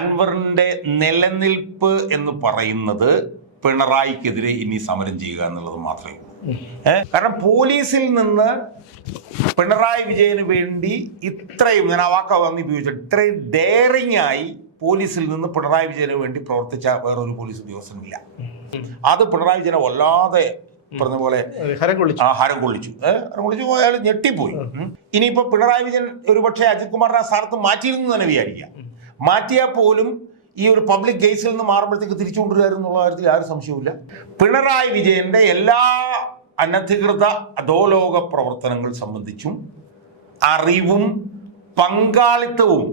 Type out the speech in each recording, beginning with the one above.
അൻവറിന്റെ നിലനിൽപ്പ് എന്ന് പറയുന്നത് പിണറായിക്കെതിരെ ഇനി സമരം ചെയ്യുക എന്നുള്ളത് മാത്രമേ ഉള്ളൂ. കാരണം പോലീസിൽ നിന്ന് പിണറായി വിജയന് വേണ്ടി ഇത്രയും ഞാൻ ആ വാക്ക വന്ന് ഉപയോഗിച്ചു ഇത്രയും ഡെയറിങ് ആയി പോലീസിൽ നിന്ന് പിണറായി വിജയന് വേണ്ടി പ്രവർത്തിച്ച വേറൊരു പോലീസ് ഉദ്യോഗസ്ഥനുമില്ല. അത് പിണറായി വിജയനെ വല്ലാതെ പറഞ്ഞ പോലെ ഹരം കൊള്ളിച്ചു. ആഹാരം കൊള്ളിച്ചു. ഹരം കൊള്ളിച്ചു അയാൾ ഞെട്ടിപ്പോയി. ഇനിയിപ്പോ പിണറായി വിജയൻ ഒരുപക്ഷെ അജിത് കുമാറിനെ ആ സ്ഥാനത്ത് മാറ്റിയിരുന്നു തന്നെ വിചാരിക്കാം. മാറ്റിയാൽ പോലും ഈ ഒരു പബ്ലിക് കേസിൽ നിന്ന് മാറുമ്പോഴത്തേക്ക് തിരിച്ചു എന്നുള്ള കാര്യത്തിൽ ആരും സംശയവുമില്ല. പിണറായി വിജയന്റെ എല്ലാ അനധികൃത അധോലോക പ്രവർത്തനങ്ങൾ സംബന്ധിച്ചും അറിവും പങ്കാളിത്തവും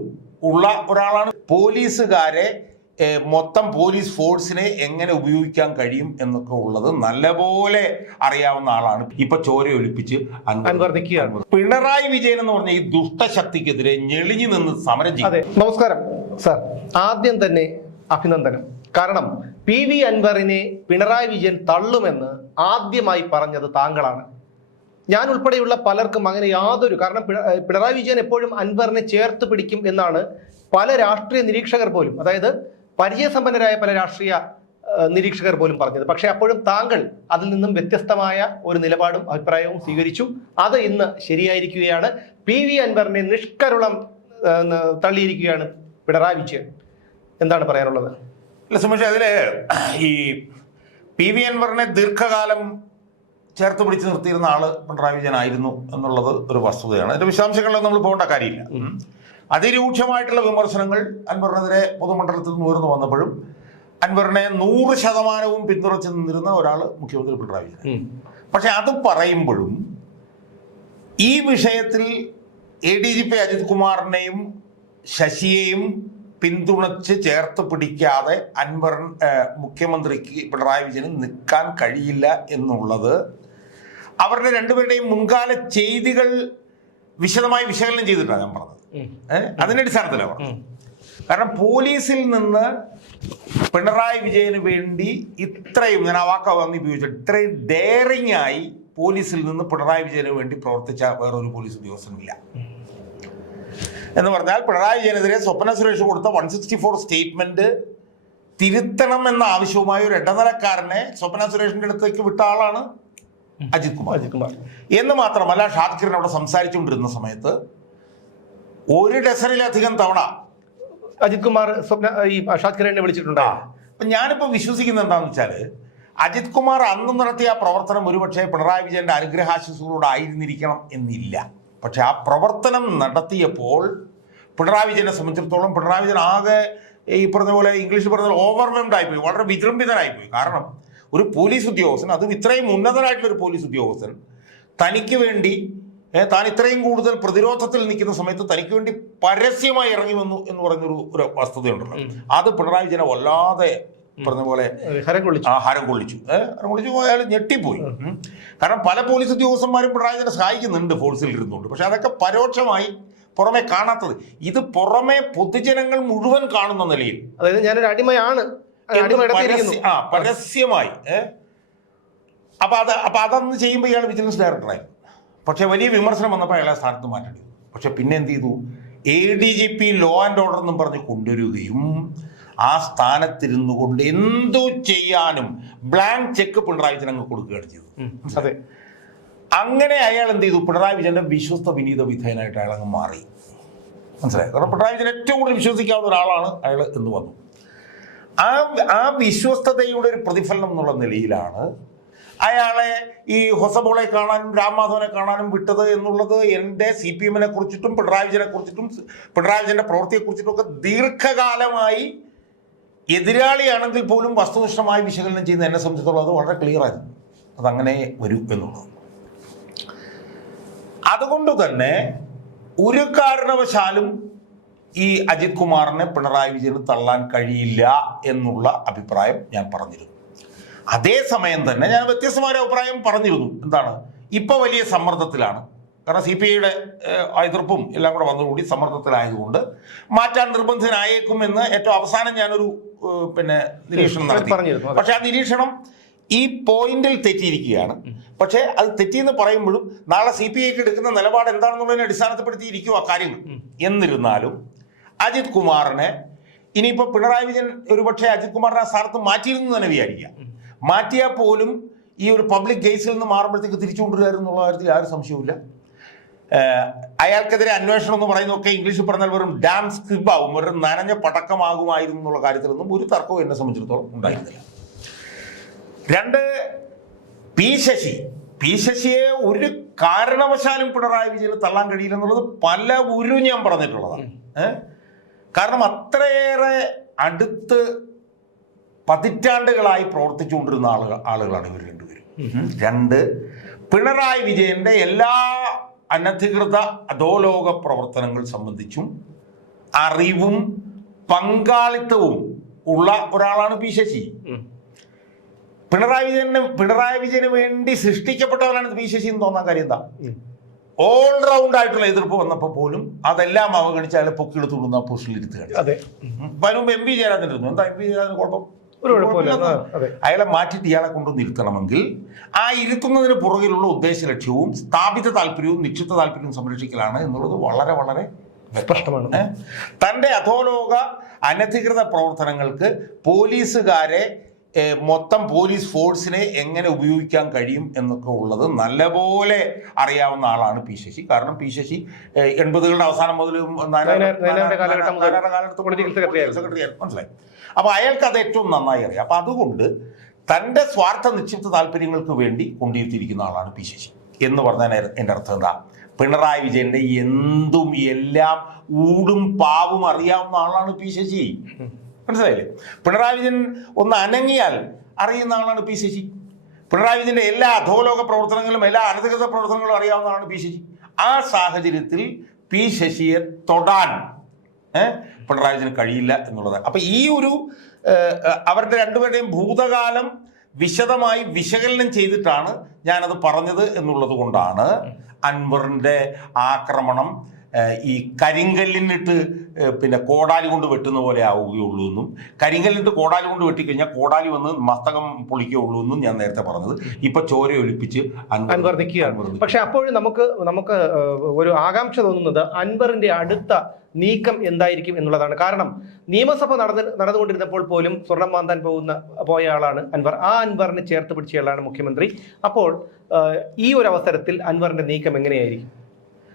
ഉള്ള ഒരാളാണ് പോലീസുകാരെ മൊത്തം പോലീസ് ഫോഴ്സിനെ എങ്ങനെ ഉപയോഗിക്കാൻ കഴിയും എന്നൊക്കെ ഉള്ളത് നല്ലപോലെ അറിയാവുന്ന ആളാണ്. ഇപ്പൊ ചോര ഒലിപ്പിച്ച് പിണറായി വിജയൻ എന്ന് പറഞ്ഞ ഈ ദുഷ്ടശക്തിക്കെതിരെ ഞെളിഞ്ഞു നിന്ന് സമരം ചെയ്യും നമസ്കാരം. സാർ ആദ്യം തന്നെ അഭിനന്ദനം. കാരണം പി വി അൻവറിനെ പിണറായി വിജയൻ തള്ളുമെന്ന് ആദ്യമായി പറഞ്ഞത് താങ്കളാണ്. ഞാൻ ഉൾപ്പെടെയുള്ള പലർക്കും അങ്ങനെ യാതൊരു കാരണം പിണറായി വിജയൻ എപ്പോഴും അൻവറിനെ ചേർത്ത് പിടിക്കും എന്നാണ് പല രാഷ്ട്രീയ നിരീക്ഷകർ പോലും അതായത് പരിചയസമ്പന്നരായ പല രാഷ്ട്രീയ നിരീക്ഷകർ പോലും പറഞ്ഞത്. പക്ഷേ അപ്പോഴും താങ്കൾ അതിൽ നിന്നും വ്യത്യസ്തമായ ഒരു നിലപാടും അഭിപ്രായവും സ്വീകരിച്ചു. അത് ഇന്ന് ശരിയായിരിക്കുകയാണ്. പി വി അൻവറിനെ നിഷ്കരുളം തള്ളിയിരിക്കുകയാണ് പിണറായി വിജയൻ. എന്താണ് പറയാനുള്ളത്? അല്ല സുമേഷ് അതിൽ ഈ പി വി അൻവറിനെ ദീർഘകാലം ചേർത്ത് പിടിച്ച് നിർത്തിയിരുന്ന ആൾ പിണറായി വിജയൻ ആയിരുന്നു എന്നുള്ളത് ഒരു വസ്തുതയാണ്. അതിന്റെ വിശദാംശങ്ങളിലൊന്നും നമ്മൾ പോകേണ്ട കാര്യമില്ല. അതിരൂക്ഷമായിട്ടുള്ള വിമർശനങ്ങൾ അൻവറിനെതിരെ പൊതുമണ്ഡലത്തിൽ നിന്ന് ഉയർന്നു വന്നപ്പോഴും അൻവറിനെ നൂറ് ശതമാനവും പിന്തുണച്ച് നിന്നിരുന്ന ഒരാൾ മുഖ്യമന്ത്രി പിണറായി വിജയൻ. പക്ഷെ അത് പറയുമ്പോഴും ഈ വിഷയത്തിൽ A D G P Ajith കുമാറിനെയും ശശിയെയും പിന്തുണച്ച് ചേർത്ത് പിടിക്കാതെ അൻവർ മുഖ്യമന്ത്രിക്ക് പിണറായി വിജയന് നിൽക്കാൻ കഴിയില്ല എന്നുള്ളത്. അവരുടെ രണ്ടുപേരുടെയും മുൻകാല ചെയ്തികൾ വിശദമായി വിശകലനം ചെയ്തിട്ടാണ് ഞാൻ പറഞ്ഞത്. ഏഹ്, അതിന്റെ അടിസ്ഥാനത്തിലാണ് പറഞ്ഞത്. കാരണം പോലീസിൽ നിന്ന് പിണറായി വിജയന് വേണ്ടി ഇത്രയും ഞാൻ ആ വാക്ക വന്ന് ഉപയോഗിച്ചു ഇത്രയും ഡെയറിങ് ആയി പോലീസിൽ നിന്ന് പിണറായി വിജയന് വേണ്ടി പ്രവർത്തിച്ച വേറൊരു പോലീസ് ഉദ്യോഗസ്ഥനുമില്ല. എന്ന് പറഞ്ഞാൽ പിണറായി വിജയനെതിരെ സ്വപ്ന സുരേഷ് കൊടുത്ത വൺ സിക്സ്റ്റി ഫോർ സ്റ്റേറ്റ്മെന്റ് തിരുത്തണം എന്ന ആവശ്യവുമായ ഒരു ഇടനിലക്കാരനെ സ്വപ്ന സുരേഷിന്റെ അടുത്തേക്ക് വിട്ട ആളാണ് അജിത് കുമാർ. അജിത് കുമാർ. എന്ന് മാത്രമല്ല ഷാദ് കിരൺ അവിടെ സംസാരിച്ചുകൊണ്ടിരുന്ന സമയത്ത് ഒരു ഡസനിലധികം തവണ അജിത് കുമാർ സ്വപ്ന ഈ ഷാദ് കിരണിനെ വിളിച്ചിട്ടുണ്ടോ? അപ്പൊ ഞാനിപ്പോ വിശ്വസിക്കുന്നത് എന്താണെന്ന് വെച്ചാൽ അജിത് കുമാർ അന്ന് നടത്തിയ ആ പ്രവർത്തനം ഒരുപക്ഷെ പിണറായി വിജയന്റെ അനുഗ്രഹാശിസുകളോടായിരുന്നിരിക്കണം എന്നില്ല. പക്ഷെ ആ പ്രവർത്തനം നടത്തിയപ്പോൾ പിണറായി വിജയനെ സംബന്ധിച്ചിടത്തോളം പിണറായി വിജയൻ ആകെ ഈ പറഞ്ഞ പോലെ ഇംഗ്ലീഷ് പറഞ്ഞ ഓവർവെംഡ് ആയിപ്പോയി വളരെ വിജൃംഭിതനായിപ്പോയി. കാരണം ഒരു പോലീസ് ഉദ്യോഗസ്ഥൻ അതും ഇത്രയും ഉന്നതനായിട്ടുള്ള ഒരു പോലീസ് ഉദ്യോഗസ്ഥൻ തനിക്ക് വേണ്ടി താൻ ഇത്രയും കൂടുതൽ പ്രതിരോധത്തിൽ നിൽക്കുന്ന സമയത്ത് തനിക്ക് വേണ്ടി പരസ്യമായി ഇറങ്ങി വന്നു എന്ന് പറയുന്നൊരു ഒരു വസ്തുതയുണ്ടല്ലോ. അത് പിണറായി വിജയനെ വല്ലാതെ പറഞ്ഞ പോലെ ഹരം കൊള്ളിച്ചു. ഹരം കൊള്ളിച്ചു. അയാൾ ഞെട്ടിപ്പോയി. കാരണം പല പോലീസ് ഉദ്യോഗസ്ഥന്മാരും പിണറായി വിജയനെ സഹായിക്കുന്നുണ്ട് ഫോഴ്സിൽ ഇരുന്നുകൊണ്ട് പക്ഷെ അതൊക്കെ പരോക്ഷമായി പുറമെ കാണാത്തത്. ഇത് പുറമെ പൊതുജനങ്ങൾ മുഴുവൻ കാണുന്ന നിലയിൽ. അതായത് ഞാനൊരു അടിമയാണ്. ആ പരസ്യമായി. അപ്പൊ അത് അപ്പൊ അതന്ന് ചെയ്യുമ്പോൾ ഇയാൾ വിജിലൻസ് ഡയറക്ടറായി. പക്ഷെ വലിയ വിമർശനം വന്നപ്പോൾ അയാളെ സ്ഥാനത്ത് മാറ്റി പക്ഷെ പിന്നെ എന്ത് ചെയ്തു? A D G P law and order എന്നും പറഞ്ഞ് കൊണ്ടുവരികയും ആ സ്ഥാനത്തിരുന്നു കൊണ്ട് എന്തു ചെയ്യാനും ബ്ലാങ്ക് ചെക്ക് പിണറായി വിജയൻ അങ്ങ് കൊടുക്കുകയാണ് ചെയ്തത്. അതെ. അങ്ങനെ അയാൾ എന്ത് ചെയ്തു? പിണറായി വിജയന്റെ വിശ്വസ്ത വിനീത വിധേയനായിട്ട് അയാൾ അങ്ങ് മാറി. മനസ്സിലായി? കാരണം പിണറായി വിജയൻ ഏറ്റവും കൂടുതൽ വിശ്വസിക്കാവുന്ന ഒരാളാണ് അയാൾ എന്ന് വന്നു. ആ ആ വിശ്വസ്തതയുടെ ഒരു പ്രതിഫലനം എന്നുള്ള നിലയിലാണ് അയാളെ ഈ ഹൊസബോളെ കാണാനും രാംമാധവനെ കാണാനും വിട്ടത് എന്നുള്ളത് എന്റെ സി പി എമ്മിനെ കുറിച്ചിട്ടും പിണറായി വിജയനെ കുറിച്ചിട്ടും പിണറായി വിജയന്റെ പ്രവൃത്തിയെ കുറിച്ചിട്ടും ഒക്കെ ദീർഘകാലമായി എതിരാളിയാണെങ്കിൽ പോലും വസ്തുനിഷ്ഠമായി വിശകലനം ചെയ്യുന്ന എന്നെ സംബന്ധിച്ചിടത്തോളം അത് വളരെ ക്ലിയർ ആയിരുന്നു. അതങ്ങനെ വരൂ എന്നുള്ളത്. അതുകൊണ്ട് തന്നെ ഒരു കാരണവശാലും ഈ അജിത് കുമാറിനെ പിണറായി വിജയന് തള്ളാൻ കഴിയില്ല എന്നുള്ള അഭിപ്രായം ഞാൻ പറഞ്ഞിരുന്നു. അതേസമയം തന്നെ ഞാൻ വ്യത്യസ്തമായ അഭിപ്രായം പറഞ്ഞിരുന്നു. എന്താണ്? ഇപ്പൊ വലിയ സമ്മർദ്ദത്തിലാണ്. കാരണം സി പി ഐയുടെ എതിർപ്പും എല്ലാം കൂടെ വന്നുകൂടി സമ്മർദ്ദത്തിലായതുകൊണ്ട് മാറ്റാൻ നിർബന്ധനായേക്കും എന്ന് ഏറ്റവും അവസാനം ഞാനൊരു പിന്നെ നിരീക്ഷണം നടത്തി. പക്ഷെ ആ നിരീക്ഷണം ഈ പോയിന്റിൽ തെറ്റിയിരിക്കുകയാണ്. പക്ഷേ അത് തെറ്റിയെന്ന് പറയുമ്പോഴും നാളെ സി പി ഐക്ക് എടുക്കുന്ന നിലപാട് എന്താണെന്നുള്ളതിനെ അടിസ്ഥാനപ്പെടുത്തിയിരിക്കും ആ കാര്യങ്ങൾ. എന്നിരുന്നാലും അജിത് കുമാറിനെ ഇനിയിപ്പോൾ പിണറായി വിജയൻ ഒരുപക്ഷെ അജിത് കുമാറിനെ ആ സ്ഥാനത്ത് മാറ്റിയിരുന്നു തന്നെ വിചാരിക്കുക. മാറ്റിയാൽ പോലും ഈ ഒരു പബ്ലിക് കേസിൽ നിന്ന് മാറുമ്പോഴത്തേക്ക് തിരിച്ചു എന്നുള്ള കാര്യത്തിൽ ആരും സംശയവുമില്ല. അയാൾക്കെതിരെ അന്വേഷണം എന്ന് പറയുന്നതൊക്കെ ഇംഗ്ലീഷിൽ പറഞ്ഞാൽ വെറും ഡാം സ്ക്രിബാവും ഒരു നനഞ്ഞ പടക്കമാകുമായിരുന്നു എന്നുള്ള കാര്യത്തിലൊന്നും ഒരു തർക്കവും എന്നെ സംബന്ധിച്ചിടത്തോളം ഉണ്ടായിരുന്നില്ല. രണ്ട് പി ശശി. പി ശശിയെ ഒരു കാരണവശാലും പിണറായി വിജയന് തള്ളാൻ കഴിയില്ലെന്നുള്ളത് പല ഉരു ഞാൻ പറഞ്ഞിട്ടുള്ളതാണ്. കാരണം അത്രയേറെ അടുത്ത് പതിറ്റാണ്ടുകളായി പ്രവർത്തിച്ചുകൊണ്ടിരുന്ന ആളുകൾ ആളുകളാണ് ഇവർ രണ്ടുപേരും. രണ്ട് പിണറായി വിജയന്റെ എല്ലാ അനധികൃത അധോലോക പ്രവർത്തനങ്ങൾ സംബന്ധിച്ചും അറിവും പങ്കാളിത്തവും ഉള്ള ഒരാളാണ് പി ശശി. പിണറായി വിജയന് പിണറായി വിജയന് വേണ്ടി സൃഷ്ടിക്കപ്പെട്ടവരാണ് പി ശശി എന്ന് തോന്നാൻ കാര്യം എന്താ? ഓൾറൗണ്ട് ഓൾ റൗണ്ട് ആയിട്ടുള്ള എതിർപ്പ് വന്നപ്പോൾ പോലും അതെല്ലാം അവഗണിച്ച് അയാളെ പൊക്കിയെടുത്തുകൊണ്ടുന്ന പോസ്റ്റിൽ ഇരുത്തുകയാണ് അതെ. വരും എം പി ജയരാജൻ ഇരുന്നു. എന്താ എം പി ജയരാജൻ കുഴപ്പം? ഒരു കുഴപ്പമില്ല. അതെ. അയാളെ മാറ്റിയിട്ട് ഇയാളെ കൊണ്ടുവന്ന് ഇരുത്തണമെങ്കിൽ ആ ഇരുത്തുന്നതിന് പുറകിലുള്ള ഉദ്ദേശ ലക്ഷ്യവും സ്ഥാപിത താല്പര്യവും നിക്ഷിപ്ത താല്പര്യവും സംരക്ഷിക്കലാണ് എന്നുള്ളത് വളരെ വളരെ സ്പഷ്ടമാണ്? തന്റെ അധോലോക അനധികൃത പ്രവർത്തനങ്ങൾക്ക് പോലീസുകാരെ മൊത്തം പോലീസ് ഫോഴ്സിനെ എങ്ങനെ ഉപയോഗിക്കാൻ കഴിയും എന്നൊക്കെ ഉള്ളത് നല്ലപോലെ അറിയാവുന്ന ആളാണ് പി ശശി. കാരണം പി ശശി എൺപതുകളുടെ അവസാനം മുതൽ. സെക്രട്ടറി മനസ്സിലായി? അപ്പൊ അയാൾക്ക് അത് ഏറ്റവും നന്നായി അറിയാം. അപ്പൊ അതുകൊണ്ട് തന്റെ സ്വാർത്ഥ നിക്ഷിപ്ത താല്പര്യങ്ങൾക്ക് വേണ്ടി കൊണ്ടിരുത്തിയിരിക്കുന്ന ആളാണ് പി ശശി. എന്ന് പറഞ്ഞാൽ എന്റെ അർത്ഥം എന്താ? പിണറായി വിജയന്റെ എന്തും എല്ലാം ഊടും പാവും അറിയാവുന്ന ആളാണ് പി ശശി. മനസ്സിലായില്ലേ? പിണറായി വിജയൻ ഒന്ന് അനങ്ങിയാൽ അറിയുന്ന ആളാണ് പി ശശി. പിണറായി വിജയന്റെ എല്ലാ അധോലോക പ്രവർത്തനങ്ങളും എല്ലാ അനധികൃത പ്രവർത്തനങ്ങളും അറിയാവുന്നതാണ് പി ശശി. ആ സാഹചര്യത്തിൽ പി ശശിയെ തൊടാൻ പിണറായി വിജയന് കഴിയില്ല എന്നുള്ളതാണ്. അപ്പൊ ഈ ഒരു അവരുടെ രണ്ടുപേരുടെയും ഭൂതകാലം വിശദമായി വിശകലനം ചെയ്തിട്ടാണ് ഞാനത് പറഞ്ഞത് എന്നുള്ളത് കൊണ്ടാണ് അൻവറിന്റെ ആക്രമണം ഈ കരിങ്കല്ലിനിട്ട് പിന്നെ കോടാലി കൊണ്ട് വെട്ടുന്ന പോലെ ആവുകയുള്ളൂ എന്നും. കരിങ്കല്ലിട്ട് കോടാലി കൊണ്ട് വെട്ടിക്കഴിഞ്ഞാൽ കോടാലി വന്ന് മസ്തകം പൊളിക്കുകയുള്ളൂ എന്നും ഞാൻ നേരത്തെ പറഞ്ഞത്. ഇപ്പൊ ചോര ഒലിപ്പിച്ച് അൻവർ നിൽക്കുകയാണ്. പക്ഷെ അപ്പോഴും നമുക്ക് നമുക്ക് ഒരു ആകാംക്ഷ തോന്നുന്നത് അൻവറിന്റെ അടുത്ത നീക്കം എന്തായിരിക്കും എന്നുള്ളതാണ്. കാരണം നിയമസഭ നടന്ന് നടന്നുകൊണ്ടിരുന്നപ്പോൾ പോലും സ്വർണം മാന്താൻ പോകുന്ന പോയ ആളാണ് അൻവർ. ആ അൻവറിനെ ചേർത്ത് പിടിച്ചയാളാണ് മുഖ്യമന്ത്രി. അപ്പോൾ ഈ ഒരു അവസരത്തിൽ അൻവറിന്റെ നീക്കം എങ്ങനെയായിരിക്കും?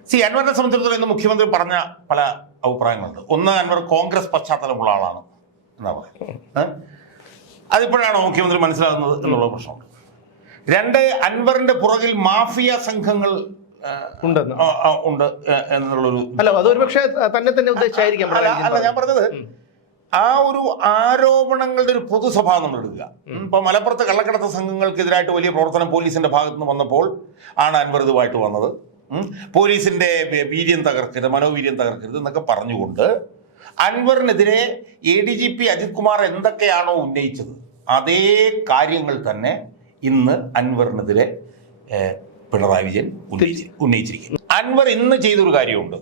സി അൻവറിനെ സംബന്ധിച്ചിടത്തോളം ഇന്ന് മുഖ്യമന്ത്രി പറഞ്ഞ പല അഭിപ്രായങ്ങളുണ്ട്. ഒന്ന് അൻവർ കോൺഗ്രസ് പശ്ചാത്തലമുള്ള ആളാണ് എന്നാ പറയുന്നത്? അതിപ്പോഴാണോ മുഖ്യമന്ത്രി മനസ്സിലാകുന്നത് എന്നുള്ള പ്രശ്നമുണ്ട്. രണ്ട് അൻവറിന്റെ പുറകിൽ മാഫിയ സംഘങ്ങൾ ഉണ്ടെന്ന്. ഉണ്ട് എന്നുള്ളൊരു അല്ല അതൊരു പക്ഷേ തന്നെ തന്നെ ഉദ്ദേശിച്ചായിരിക്കാം അല്ല ഞാൻ പറഞ്ഞത് ആ ഒരു ആരോപണങ്ങളുടെ ഒരു പൊതുസഭ നമ്മൾ എടുക്കുക. ഇപ്പൊ മലപ്പുറത്ത് കള്ളക്കടത്ത് സംഘങ്ങൾക്കെതിരായിട്ട് വലിയ പ്രവർത്തനം പോലീസിന്റെ ഭാഗത്ത് നിന്ന് വന്നപ്പോൾ ആണ് അൻവർ ഇതുമായിട്ട് വന്നത്. പോലീസിന്റെ വീര്യം തകർക്കരുത് മനോവീര്യം തകർക്കരുത് എന്നൊക്കെ പറഞ്ഞുകൊണ്ട് അൻവറിനെതിരെ A D G P Ajith Kumar എന്തൊക്കെയാണോ ഉന്നയിച്ചത് അതേ കാര്യങ്ങൾ തന്നെ ഇന്ന് അൻവറിനെതിരെ പിണറായി വിജയൻ ഉന്നയിച്ചിരിക്കുന്നു. അൻവർ ഇന്ന് ചെയ്തൊരു കാര്യമുണ്ട്.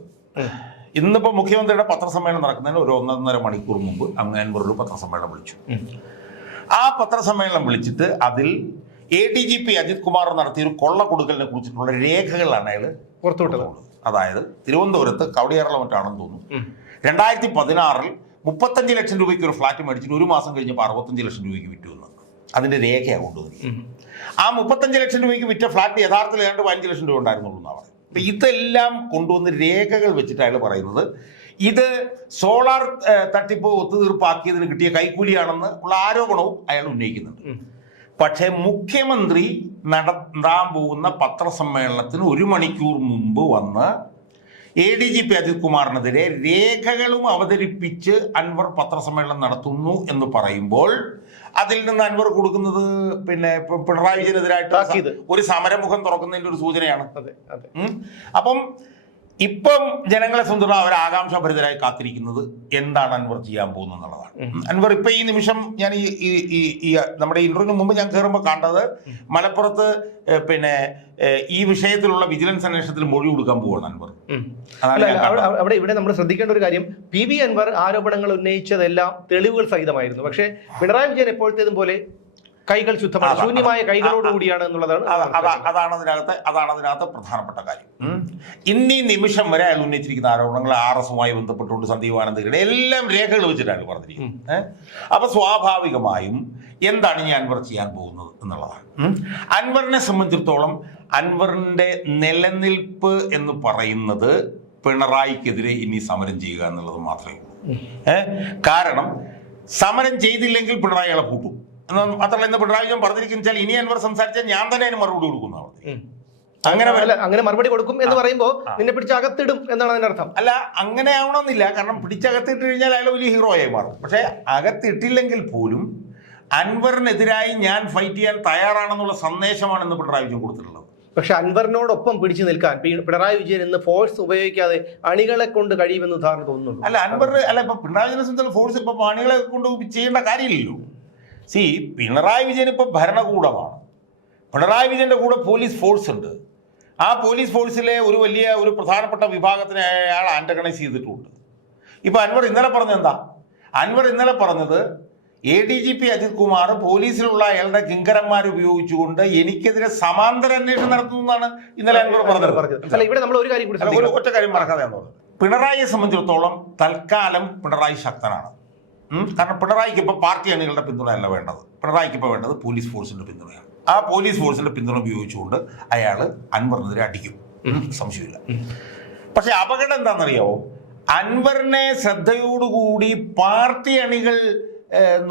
ഇന്നിപ്പോ മുഖ്യമന്ത്രിയുടെ പത്രസമ്മേളനം നടക്കുന്നതിന് ഒരു ഒന്നൊന്നര മണിക്കൂർ മുമ്പ് അങ്ങ് അൻവർ ഒരു പത്രസമ്മേളനം വിളിച്ചു. ആ പത്രസമ്മേളനം വിളിച്ചിട്ട് അതിൽ A D G P Ajith Kumar നടത്തിയ ഒരു കൊള്ള കൊടുക്കലിനെ കുറിച്ചിട്ടുള്ള രേഖകളാണ് അയാൾ പുറത്തുവിട്ടത്. അതായത് തിരുവനന്തപുരത്ത് കവടിയാറുള്ള മറ്റാണെന്ന് തോന്നുന്നു. രണ്ടായിരത്തി പതിനാറിൽ മുപ്പത്തഞ്ച് ലക്ഷം രൂപയ്ക്ക് ഒരു ഫ്ലാറ്റ് മേടിച്ചിട്ട് ഒരു മാസം കഴിഞ്ഞപ്പോൾ അറുപത്തഞ്ച് ലക്ഷം രൂപയ്ക്ക് വിറ്റു എന്ന്. അതിന്റെ രേഖയാണ് കൊണ്ടുവന്നത് ആ മുപ്പത്തഞ്ച് ലക്ഷം രൂപയ്ക്ക് വിറ്റ ഫ്ലാറ്റ് യഥാർത്ഥത്തിൽ ഏതാണ്ട് പതിനഞ്ച് ലക്ഷം രൂപ ഉണ്ടായിരുന്നുള്ളൂ എന്നാണ് പറയുന്നത്. അപ്പൊ ഇതെല്ലാം കൊണ്ടുവന്ന് രേഖകൾ വെച്ചിട്ട് അയാൾ പറയുന്നത് ഇത് സോളാർ തട്ടിപ്പ് ഒത്തുതീർപ്പാക്കിയതിന് കിട്ടിയ കൈക്കൂലിയാണെന്ന് ഉള്ള ആരോപണവും അയാൾ ഉന്നയിക്കുന്നുണ്ട്. പക്ഷേ മുഖ്യമന്ത്രി നടത്താൻ പോകുന്ന പത്രസമ്മേളനത്തിന് ഒരു മണിക്കൂർ മുമ്പ് വന്ന് A D G P Ajit കുമാറിനെതിരെ രേഖകളും അവതരിപ്പിച്ച് അൻവർ പത്രസമ്മേളനം നടത്തുന്നു എന്ന് പറയുമ്പോൾ അതിൽ നിന്ന് അൻവർ കൊടുക്കുന്നത് പിന്നെ പിണറായി വിജയനെതിരായിട്ട്. ഒരു സമരമുഖം തുറക്കുന്നതിന്റെ ഒരു സൂചനയാണ്. അതെ അതെ. അപ്പം ഇപ്പം ജനങ്ങളെ സംബന്ധിച്ചിടത്തോളം അവർ ആകാംക്ഷാഭരിതരായി കാത്തിരിക്കുന്നത് എന്താണ് അൻവർ ചെയ്യാൻ പോകുന്നത് എന്നുള്ളതാണ് അൻവർ ഇപ്പൊ ഈ നിമിഷം ഞാൻ ഈ ഈ- നമ്മുടെ ഇന്റർവ്യൂവിന് മുമ്പ് ഞാൻ കയറുമ്പോൾ കണ്ടത് മലപ്പുറത്ത് പിന്നെ ഈ വിഷയത്തിലുള്ള വിജിലൻസ് അന്വേഷണത്തിൽ മൊഴി കൊടുക്കാൻ പോവാണ് അൻവർ. അവിടെ ഇവിടെ നമ്മൾ ശ്രദ്ധിക്കേണ്ട ഒരു കാര്യം പി വി അൻവർ ആരോപണങ്ങൾ ഉന്നയിച്ചതെല്ലാം തെളിവുകൾ സഹിതമായിരുന്നു. പക്ഷേ പിണറായി വിജയൻ എപ്പോഴത്തേതും പോലെ കൈകൾ ശുദ്ധമാണ്. ശൂന്യമായ കൈകളോട് കൂടിയാണ് എന്നുള്ളതാണ് അത- അതാണ് അതിനകത്ത് അതാണ് അതിനകത്ത് പ്രധാനപ്പെട്ട കാര്യം. ഇന്നി നിമിഷം വരെ അയാൾ ഉന്നയിച്ചിരിക്കുന്ന ആരോപണങ്ങൾ ആർ എസുമായി ബന്ധപ്പെട്ടുകൊണ്ട് സന്ദീപ് ആനന്ദയുടെ എല്ലാം രേഖകൾ വെച്ചിട്ടാണ് പറഞ്ഞിരിക്കുന്നത്? അപ്പൊ സ്വാഭാവികമായും എന്താണ് ഇനി അൻവർ ചെയ്യാൻ പോകുന്നത് എന്നുള്ളതാണ്. അൻവറിനെ സംബന്ധിച്ചിടത്തോളം അൻവറിന്റെ നിലനിൽപ്പ് എന്ന് പറയുന്നത് പിണറായിക്കെതിരെ ഇനി സമരം ചെയ്യുക എന്നുള്ളത് മാത്രമേ ഉള്ളൂ. കാരണം സമരം ചെയ്തില്ലെങ്കിൽ പിണറായി അയാളെ പൂട്ടും. മാത്രമല്ല ഇന്ന് പിണറായി വിജയൻ പറഞ്ഞിരിക്കുന്ന വെച്ചാൽ ഇനി അൻവർ സംസാരിച്ചാൽ ഞാൻ തന്നെ അതിന് മറുപടി കൊടുക്കുന്നതാണ് അങ്ങനെ അല്ല, അങ്ങനെ മറുപടി കൊടുക്കും എന്ന് പറയുമ്പോ നിന്നെ പിടിച്ചകത്തിടും എന്നാണ് അതിന്റെ അർത്ഥം. അല്ല അങ്ങനെ ആവണമെന്നില്ല. കാരണം പിടിച്ചകത്തിട്ട് കഴിഞ്ഞാൽ അയാൾ വലിയ ഹീറോ ആയി മാറും. പക്ഷേ അകത്തിട്ടില്ലെങ്കിൽ പോലും അൻവറിനെതിരായി ഞാൻ ഫൈറ്റ് ചെയ്യാൻ തയ്യാറാണെന്നുള്ള സന്ദേശമാണ് ഇന്ന് പിണറായി വിജയൻ കൊടുത്തിട്ടുള്ളത്. പക്ഷെ അൻവറിനോടൊപ്പം പിടിച്ചു നിൽക്കാൻ പിണറായി വിജയൻ ഇന്ന് ഫോഴ്സ് ഉപയോഗിക്കാതെ അണികളെ കൊണ്ട് കഴിയുമെന്ന് ധാരണ തോന്നുന്നു അല്ല അൻവർ അല്ല ഇപ്പൊ പിണറായി വിജയനെ സംബന്ധിച്ചുള്ള ഫോഴ്സ് ഇപ്പൊ അണികളെ കൊണ്ട് ചെയ്യേണ്ട കാര്യമില്ലല്ലോ. സി പിണറായി വിജയൻ ഇപ്പൊ ഭരണകൂടമാണ്. പിണറായി വിജയന്റെ കൂടെ പോലീസ് ഫോഴ്സ് ഉണ്ട്. ആ പോലീസ് ഫോഴ്സിലെ ഒരു വലിയ ഒരു പ്രധാനപ്പെട്ട വിഭാഗത്തിനെ അയാൾ ആന്റഗണൈസ് ചെയ്തിട്ടുണ്ട്. ഇപ്പൊ അൻവർ ഇന്നലെ പറഞ്ഞത് എന്താ? അൻവർ ഇന്നലെ പറഞ്ഞത് A D G P Ajit Kumar പോലീസിലുള്ള അയാളുടെ കിങ്കരന്മാർ ഉപയോഗിച്ചുകൊണ്ട് എനിക്കെതിരെ സമാന്തര അന്വേഷണം നടത്തുന്നതാണ് ഇന്നലെ അൻവർ പറഞ്ഞത്. അല്ല ഇവിടെ നമ്മൾ ഒരു കാര്യം കൂടി ഒറ്റ കാര്യം മറക്കാതെ പിണറായിയെ സംബന്ധിച്ചിടത്തോളം തൽക്കാലം പിണറായി ശക്തനാണ്? കാരണം പിണറായിക്ക് ഇപ്പൊ പാർട്ടി അണികളുടെ പിന്തുണയല്ല വേണ്ടത്. പിണറായിക്ക് ഇപ്പൊ വേണ്ടത് പോലീസ് ഫോഴ്സിന്റെ പിന്തുണയാണ്. ആ പോലീസ് ഫോഴ്സിന്റെ പിന്തുണ ഉപയോഗിച്ചുകൊണ്ട് അയാൾ അൻവറിനെതിരെ അടിക്കും. സംശയമില്ല. പക്ഷെ അപകടം എന്താണെന്നറിയാവോ? അൻവറിനെ ശ്രദ്ധയോടുകൂടി പാർട്ടി അണികൾ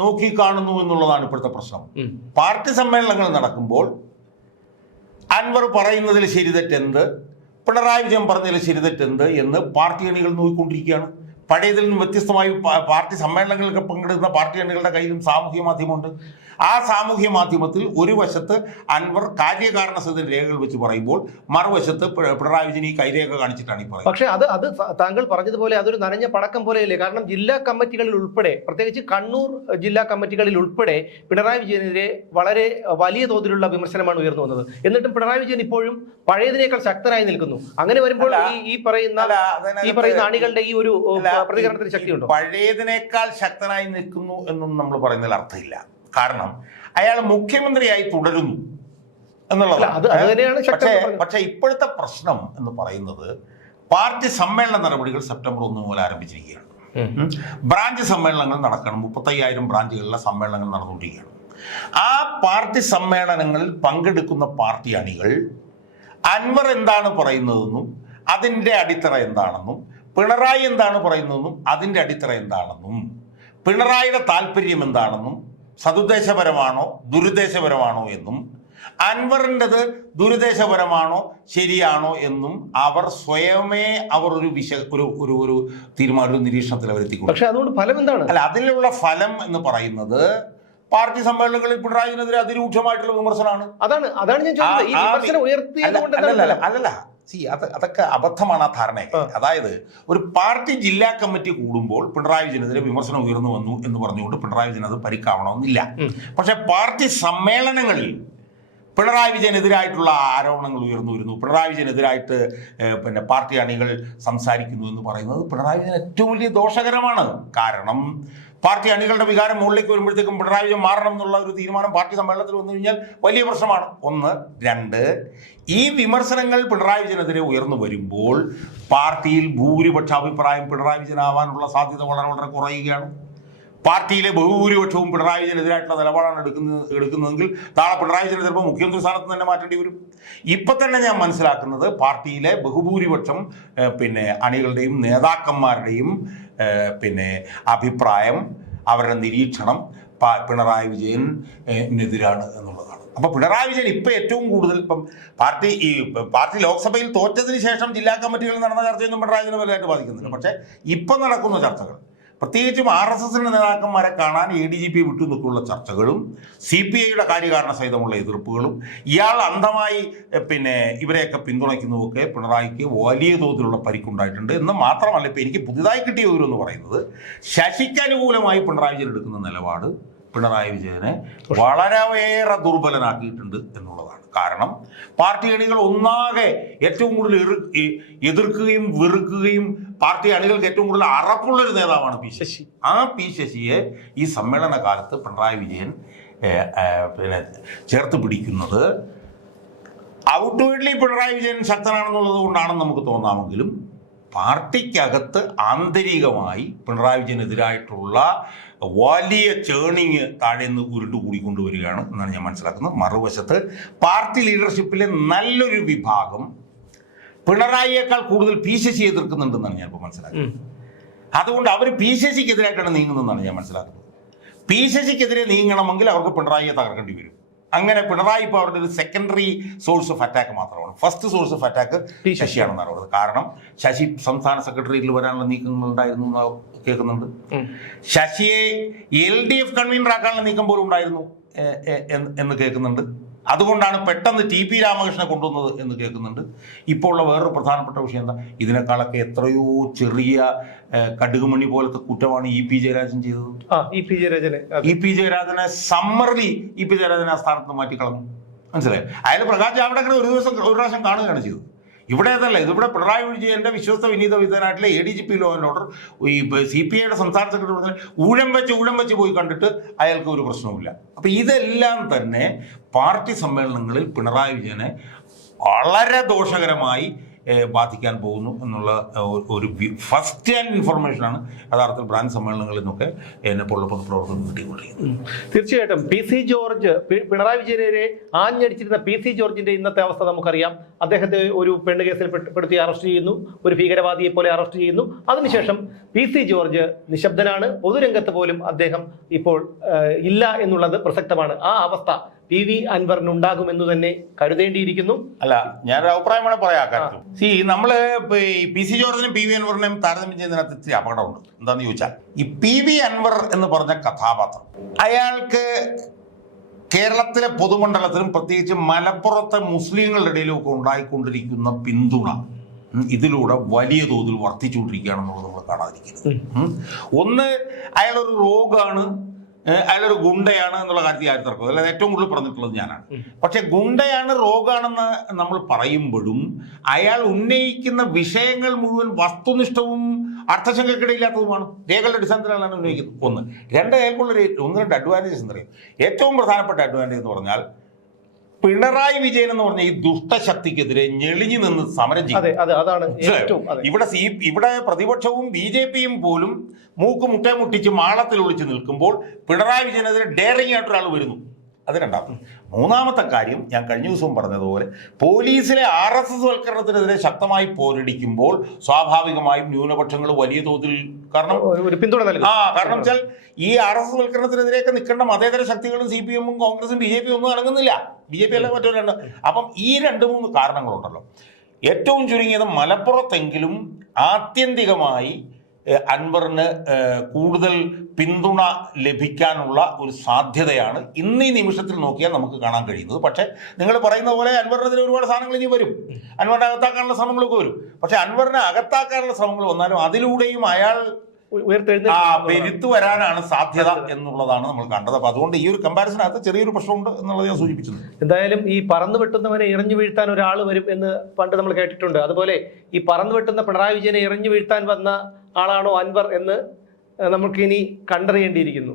നോക്കിക്കാണുന്നു എന്നുള്ളതാണ് ഇപ്പോഴത്തെ പ്രശ്നം. പാർട്ടി സമ്മേളനങ്ങൾ നടക്കുമ്പോൾ അൻവർ പറയുന്നതിൽ ശരി തെറ്റെന്ത്? പിണറായി വിജയൻ പറഞ്ഞതിൽ ശരി തെറ്റെന്ത്? എന്ന് പാർട്ടി അണികൾ നോക്കിക്കൊണ്ടിരിക്കുകയാണ്. പഴയതിൽ നിന്നും വ്യത്യസ്തമായി പാർട്ടി സമ്മേളനങ്ങളിലൊക്കെ പങ്കെടുക്കുന്ന പാർട്ടി അണികളുടെ കയ്യിലും സാമൂഹ്യ മാധ്യമമുണ്ട്. ആ സാമൂഹ്യ മാധ്യമത്തിൽ ഒരു വശത്ത് അൻവർ കാര്യകാരണ സഹിതം രേഖകൾ വെച്ച് പറയുമ്പോൾ മറുവശത്ത് പിണറായി വിജയൻ ഈ കൈരേഖ കാണിച്ചിട്ടാണ് ഈ പറയുന്നത്. പക്ഷേ അത് അത് താങ്കൾ പറഞ്ഞതുപോലെ അതൊരു നനഞ്ഞ പടക്കം പോലെയല്ലേ? കാരണം ജില്ലാ കമ്മിറ്റികളിൽ ഉൾപ്പെടെ പ്രത്യേകിച്ച് കണ്ണൂർ ജില്ലാ കമ്മിറ്റികളിൽ ഉൾപ്പെടെ പിണറായി വിജയനെതിരെ വളരെ വലിയ തോതിലുള്ള വിമർശനമാണ് ഉയർന്നു വന്നത്. എന്നിട്ടും പിണറായി വിജയൻ ഇപ്പോഴും പഴയതിനേക്കാൾ ശക്തനായി നിൽക്കുന്നു. അങ്ങനെ വരുമ്പോൾ ഈ ഈ പറയുന്ന ഈ പറയുന്ന അണികളുടെ ഈ ഒരു പ്രതികരണത്തിന് ശക്തിയുണ്ടോ? പഴയതിനേക്കാൾ ശക്തനായി നിൽക്കുന്നു എന്നൊന്നും നമ്മൾ പറയുന്നതിൽ അർത്ഥമില്ല. കാരണം അയാൾ മുഖ്യമന്ത്രിയായി തുടരുന്നു എന്നുള്ളതാണ്. പക്ഷെ പക്ഷേ ഇപ്പോഴത്തെ പ്രശ്നം എന്ന് പറയുന്നത് പാർട്ടി സമ്മേളന നടപടികൾ സെപ്റ്റംബർ ഒന്ന് മുതൽ ആരംഭിച്ചിരിക്കുകയാണ്. ബ്രാഞ്ച് സമ്മേളനങ്ങൾ നടക്കണം. മുപ്പത്തയ്യായിരം ബ്രാഞ്ചുകളിലെ സമ്മേളനങ്ങൾ നടന്നുകൊണ്ടിരിക്കുകയാണ്. ആ പാർട്ടി സമ്മേളനങ്ങളിൽ പങ്കെടുക്കുന്ന പാർട്ടി അണികൾ അൻവർ എന്താണ് പറയുന്നതെന്നും അതിന്റെ അടിത്തറ എന്താണെന്നും പിണറായി എന്താണ് പറയുന്നതെന്നും അതിന്റെ അടിത്തറ എന്താണെന്നും പിണറായിയുടെ താല്പര്യം എന്താണെന്നും സതുദ്ദേശപരമാണോ ദുരുദ്ദേശപരമാണോ എന്നും അൻവറിന്റെത് ദുരുദ്ദേശപരമാണോ ശരിയാണോ എന്നും അവർ സ്വയമേ അവർ ഒരു വിശ ഒരു ഒരു ഒരു തീരുമാനം ഒരു നിരീക്ഷണത്തിൽ അവരെത്തിക്കും പക്ഷെ അതുകൊണ്ട് ഫലം എന്താണ്? അല്ല അതിലുള്ള ഫലം എന്ന് പറയുന്നത് പാർട്ടി സമ്മേളനങ്ങളിൽ പിണറായിനെതിരെ അതിരൂക്ഷമായിട്ടുള്ള വിമർശനമാണ്. അതാണ് അതാണ് ഞാൻ ചോദിച്ചത്. ഈ വിമർശനം ഫലം? അല്ലല്ല. സി അത് അതൊക്കെ അബദ്ധമാണ് ആ ധാരണയൊക്കെ. അതായത് ഒരു പാർട്ടി ജില്ലാ കമ്മിറ്റി കൂടുമ്പോൾ പിണറായി വിജയനെതിരെ വിമർശനം ഉയർന്നു വന്നു എന്ന് പറഞ്ഞുകൊണ്ട് പിണറായി വിജയൻ അത് പരിക്കാവണമെന്നില്ല. പക്ഷെ പാർട്ടി സമ്മേളനങ്ങളിൽ പിണറായി വിജയനെതിരായിട്ടുള്ള ആരോപണങ്ങൾ ഉയർന്നു വരുന്നു. പിണറായി വിജയനെതിരായിട്ട് പിന്നെ പാർട്ടി അണികൾ സംസാരിക്കുന്നു എന്ന് പറയുന്നത് പിണറായി വിജയൻ ഏറ്റവും വലിയ ദോഷകരമാണ്. കാരണം പാർട്ടി അണികളുടെ വികാരം മുകളിലേക്ക് വരുമ്പോഴത്തേക്കും പിണറായി വിജയൻ മാറണം എന്നുള്ള ഒരു തീരുമാനം പാർട്ടി സമ്മേളനത്തിൽ വന്നു കഴിഞ്ഞാൽ വലിയ പ്രശ്നമാണ്. ഒന്ന്. രണ്ട്. ഈ വിമർശനങ്ങൾ പിണറായി വിജയനെതിരെ ഉയർന്നു വരുമ്പോൾ പാർട്ടിയിൽ ഭൂരിപക്ഷ അഭിപ്രായം പിണറായി വിജയനാവാനുള്ള സാധ്യത വളരെ വളരെ കുറയുകയാണ്. പാർട്ടിയിലെ ബഹുഭൂരിപക്ഷവും പിണറായി വിജയനെതിരായിട്ടുള്ള നിലപാടാണ് എടുക്കുന്നത് എടുക്കുന്നതെങ്കിൽ നാളെ പിണറായി വിജയനെ ചിലപ്പോൾ മുഖ്യമന്ത്രി സ്ഥാനത്ത് തന്നെ മാറ്റേണ്ടി വരും. ഇപ്പം തന്നെ ഞാൻ മനസ്സിലാക്കുന്നത് പാർട്ടിയിലെ ബഹുഭൂരിപക്ഷം പിന്നെ അണികളുടെയും നേതാക്കന്മാരുടെയും പിന്നെ അഭിപ്രായം അവരുടെ നിരീക്ഷണം പിണറായി വിജയനെതിരാണ് എന്നുള്ളതാണ്. അപ്പോൾ പിണറായി വിജയൻ ഇപ്പം ഏറ്റവും കൂടുതൽ ഇപ്പം പാർട്ടി ഈ പാർട്ടി ലോക്സഭയിൽ തോറ്റതിന് ശേഷം ജില്ലാ കമ്മിറ്റികളിൽ നടന്ന ചർച്ചയൊന്നും പിണറായി വിജയനെ വലുതായിട്ട് ബാധിക്കുന്നില്ല. പക്ഷേ ഇപ്പം നടക്കുന്ന ചർച്ചകൾ പ്രത്യേകിച്ചും ആർ എസ് എസിന്റെ നേതാക്കന്മാരെ കാണാൻ എ ഡി ജി പി വിട്ടു നിൽക്കുള്ള ചർച്ചകളും സി പി ഐയുടെ കാര്യകാരണ സഹിതമുള്ള എതിർപ്പുകളും ഇയാൾ അന്ധമായി പിന്നെ ഇവരെയൊക്കെ പിന്തുണയ്ക്കുന്നതൊക്കെ പിണറായിക്ക് വലിയ തോതിലുള്ള പരിക്കുണ്ടായിട്ടുണ്ട്. എന്ന് മാത്രമല്ല ഇപ്പം എനിക്ക് പുതുതായി കിട്ടിയ വിവരം എന്ന് പറയുന്നത് ശശിക്ക് അനുകൂലമായി പിണറായി വിജയൻ എടുക്കുന്ന നിലപാട് പിണറായി വിജയനെ വളരെയേറെ ദുർബലനാക്കിയിട്ടുണ്ട് എന്നുള്ളതാണ്. കാരണം പാർട്ടി അണികൾ ഒന്നാകെ ഏറ്റവും കൂടുതൽ എതിർ- എതിർക്കുകയും വെറുക്കുകയും പാർട്ടി അണികൾക്ക് ഏറ്റവും കൂടുതൽ അറപ്പുള്ള ഒരു നേതാവാണ് പി ശശി. ആ പി ശശിയെ ഈ സമ്മേളന കാലത്ത് പിണറായി വിജയൻ പിന്നെ ചേർത്ത് പിടിക്കുന്നത് ഔട്ട്വേർഡ്ലി പിണറായി വിജയൻ ശക്തനാണെന്നുള്ളത് കൊണ്ടാണെന്ന് നമുക്ക് തോന്നാമെങ്കിലും പാർട്ടിക്കകത്ത് ആന്തരികമായി പിണറായി വിജയനെതിരായിട്ടുള്ള വലിയ ചേണിങ് താഴെ നിന്ന് ഉരുണ്ടു കൂടിക്കൊണ്ടുവരികയാണ് എന്നാണ് ഞാൻ മനസ്സിലാക്കുന്നത്. മറുവശത്ത് പാർട്ടി ലീഡർഷിപ്പിലെ നല്ലൊരു വിഭാഗം പിണറായിയേക്കാൾ കൂടുതൽ പി ശശി എതിർക്കുന്നുണ്ടെന്നാണ് ഞാൻ ഇപ്പോൾ മനസ്സിലാക്കുന്നത്. അതുകൊണ്ട് അവർ പി ശശിക്കെതിരായിട്ടാണ് നീങ്ങുന്നതെന്നാണ് ഞാൻ മനസ്സിലാക്കുന്നത്. പി ശശിക്കെതിരെ നീങ്ങണമെങ്കിൽ അവർക്ക് പിണറായിയെ തകർക്കേണ്ടി വരും. അങ്ങനെ പിണറായി ഇപ്പോൾ അവരുടെ ഒരു സെക്കൻഡറി സോഴ്സ് ഓഫ് അറ്റാക്ക് മാത്രമാണ്. First source of attack. ശശിയാണെന്നാണ് പറയുന്നത് കാരണം ശശി സംസ്ഥാന സെക്രട്ടറിയിൽ വരാനുള്ള നീക്കങ്ങളുണ്ടായിരുന്നു എന്ന് കേൾക്കുന്നുണ്ട്. ശശിയെ എൽ ഡി എഫ് കൺവീനർ ആക്കാനുള്ള നീക്കം പോലും ഉണ്ടായിരുന്നു എന്ന് കേൾക്കുന്നുണ്ട്. അതുകൊണ്ടാണ് പെട്ടെന്ന് ടി പി രാമകൃഷ്ണനെ കൊണ്ടുവന്നത് എന്ന് കേൾക്കുന്നുണ്ട്. ഇപ്പോൾ ഉള്ള വേറൊരു പ്രധാനപ്പെട്ട വിഷയം എന്താ? ഇതിനേക്കാളൊക്കെ എത്രയോ ചെറിയ കടുകുമണി പോലത്തെ കുറ്റമാണ് ഇ പി ജയരാജൻ ചെയ്തത്. ഇ പി ജയരാജനെ സമ്മർദ്ദി ഇ പി ജയരാജനെ സമ്മർലി ഇ പി ജയരാജനെ ആ സ്ഥാനത്ത് മാറ്റിക്കളഞ്ഞു. മനസ്സിലായി? അയാൾ പ്രകാശ് ജാവ്ഡേക്കറെ ഒരു ദിവസം ഒരു പ്രാവശ്യം കാണുകയാണ് ചെയ്തത്. ഇവിടെ അതല്ല ഇതിവിടെ പിണറായി വിജയന്റെ വിശ്വസ്ത വിനീത വിധേയനായിട്ടുള്ള A D G P law and order ഈ സി പി ഐയുടെ സംസ്ഥാന സെക്രട്ടറി പറഞ്ഞാൽ ഊഴം വെച്ച് ഊഴം വെച്ച് പോയി കണ്ടിട്ട് അയാൾക്ക് ഒരു പ്രശ്നവുമില്ല. അപ്പൊ ഇതെല്ലാം തന്നെ പാർട്ടി സമ്മേളനങ്ങളിൽ പിണറായി വിജയനെ വളരെ ദോഷകരമായി ബാധിക്കാൻ പോകുന്നു എന്നുള്ള ഒരു ഫസ്റ്റ് ഹാൻഡ് ഇൻഫർമേഷനാണ് യഥാർത്ഥത്തിൽ ബ്രാൻഡ് സമ്മേളനങ്ങളിൽ നിന്നൊക്കെ എന്നെ പോലുള്ള പൊതുപ്രവർത്തകർ കിട്ടിക്കൊണ്ടിരിക്കുന്നത്. തീർച്ചയായിട്ടും പി സി ജോർജ് പിണറായി വിജയനെതിരെ ആഞ്ഞടിച്ചിരുന്ന പി സി ജോർജിന്റെ ഇന്നത്തെ അവസ്ഥ നമുക്കറിയാം. അദ്ദേഹത്തെ ഒരു പെണ്ണ് കേസിൽ പെടുത്തി അറസ്റ്റ് ചെയ്യുന്നു ഒരു ഭീകരവാദിയെ പോലെ അറസ്റ്റ് ചെയ്യുന്നു. അതിനുശേഷം പി സി ജോർജ് നിശബ്ദനാണ്. പൊതുരംഗത്ത് പോലും അദ്ദേഹം ഇപ്പോൾ ഇല്ല എന്നുള്ളത് പ്രസക്തമാണ്. ആ അവസ്ഥ പി വി അൻവറിനുണ്ടാകുമെന്ന് തന്നെ കരുതേണ്ടിയിരിക്കുന്നു. അല്ല ഞാൻ അഭിപ്രായം അഭിപ്രായമാണ് പറയാം കാര്യത്തിൽ. സി നമ്മൾ പി സി ജോർജിനും പി വി അൻവറിനെയും താരതമ്യം ചെയ്യുന്നതിനകത്ത് ഇത്തിരി അപകടമുണ്ട്. എന്താന്ന് ചോദിച്ചാൽ ഈ പി വി അൻവർ എന്ന് പറഞ്ഞ കഥാപാത്രം അയാൾക്ക് കേരളത്തിലെ പൊതുമണ്ഡലത്തിലും പ്രത്യേകിച്ച് മലപ്പുറത്തെ മുസ്ലിങ്ങളുടെ ഇടയിലും ഒക്കെ ഉണ്ടായിക്കൊണ്ടിരിക്കുന്ന പിന്തുണ ഇതിലൂടെ വലിയ തോതിൽ വർദ്ധിച്ചുകൊണ്ടിരിക്കുകയാണെന്നുള്ളത് നമ്മൾ കാണാതിരിക്കുന്നത്. ഒന്ന് അയാളൊരു രോഗമാണ് അയാളൊരു ഗുണ്ടയാണ് എന്നുള്ള കാര്യത്തിൽ ആരും തർക്കം അല്ലാതെ ഏറ്റവും കൂടുതൽ പറഞ്ഞിട്ടുള്ളത് ഞാനാണ്. പക്ഷെ ഗുണ്ടയാണ് രോഗാണെന്ന് നമ്മൾ പറയുമ്പോഴും അയാൾ ഉന്നയിക്കുന്ന വിഷയങ്ങൾ മുഴുവൻ വസ്തുനിഷ്ഠവും അർത്ഥശങ്കക്കിടയില്ലാത്തതുമാണ്. രേഖകളുടെ അടിസ്ഥാനത്തിലാണ് ഉന്നയിക്കുന്നത്. ഒന്ന്. രണ്ട് അയാൾക്കുള്ള ഒന്ന് രണ്ട് അഡ്വാന്റേജ് എന്ന് പറയും. ഏറ്റവും പ്രധാനപ്പെട്ട അഡ്വാന്റേജ് എന്ന് പറഞ്ഞാൽ പിണറായി വിജയൻ എന്ന് പറഞ്ഞ ഈ ദുഷ്ടശക്തിക്കെതിരെ ഞെളിഞ്ഞു നിന്ന് സമരം ചെയ്യും ഇവിടെ സി ഇവിടെ പ്രതിപക്ഷവും ബി ജെ പിയും പോലും മൂക്ക് മുട്ടേ മുട്ടിച്ച് മാളത്തിൽ ഒളിച്ചു നിൽക്കുമ്പോൾ പിണറായി വിജയനെതിരെ ഡയറിംഗ് ആയിട്ടൊരാൾ വരുന്നു. അത് രണ്ടാമത് മൂന്നാമത്തെ കാര്യം ഞാൻ കഴിഞ്ഞ ദിവസവും പറഞ്ഞതുപോലെ പോലീസിലെ ആർ എസ് എസ് വൽക്കരണത്തിനെതിരെ ശക്തമായി പോരടിക്കുമ്പോൾ സ്വാഭാവികമായും ന്യൂനപക്ഷങ്ങൾ വലിയ തോതിൽ കാരണം പിന്തുണ ആ കാരണം വെച്ചാൽ ഈ ആർ എസ് എസ് വൽക്കരണത്തിനെതിരെയൊക്കെ നിൽക്കേണ്ട മതേതര ശക്തികളും സി പി എമ്മും കോൺഗ്രസും ബി ജെ പി ഒന്നും അടങ്ങുന്നില്ല. ബി ജെ പി അല്ല മറ്റൊരു രണ്ട്. അപ്പം ഈ രണ്ട് മൂന്ന് കാരണങ്ങളുണ്ടല്ലോ. ഏറ്റവും ചുരുങ്ങിയത് മലപ്പുറത്തെങ്കിലും ആത്യന്തികമായി അൻവറിന് കൂടുതൽ പിന്തുണ ലഭിക്കാനുള്ള ഒരു സാധ്യതയാണ് ഇന്ന് ഈ നിമിഷത്തിൽ നോക്കിയാൽ നമുക്ക് കാണാൻ കഴിയുന്നത്. പക്ഷെ നിങ്ങൾ പറയുന്ന പോലെ അൻവറിനെതിരെ ഒരുപാട് സാധനങ്ങൾ ഇനി വരും. അൻവറിനെ അകത്താക്കാനുള്ള ശ്രമങ്ങളൊക്കെ വരും. പക്ഷെ അൻവറിനെ അകത്താക്കാനുള്ള ശ്രമങ്ങൾ വന്നാലും അതിലൂടെയും അയാൾ ഉ- ആ ഉയർത്തെഴുന്നേൽക്കും പെരുത്തു വരാനാണ് സാധ്യത എന്നുള്ളതാണ് നമ്മൾ കണ്ടത്. അപ്പൊ അതുകൊണ്ട് ഈ ഒരു കമ്പാരിസനകത്ത് ചെറിയൊരു പ്രശ്നമുണ്ട് എന്നുള്ളത് ഞാൻ സൂചിപ്പിച്ചത് എന്തായാലും ഈ പറന്നു വെട്ടുന്നവനെ ഇറഞ്ഞു വീഴ്ത്താൻ ഒരാൾ വരും എന്ന് പണ്ട് നമ്മൾ കേട്ടിട്ടുണ്ട്. അതുപോലെ ഈ പറന്നു വെട്ടുന്ന പിണറായി വിജയനെ ഇറഞ്ഞു വീഴ്ത്താൻ വന്ന ആളാണോ അൻവർ എന്ന് നമുക്കിനി കണ്ടറിയേണ്ടിയിരിക്കുന്നു.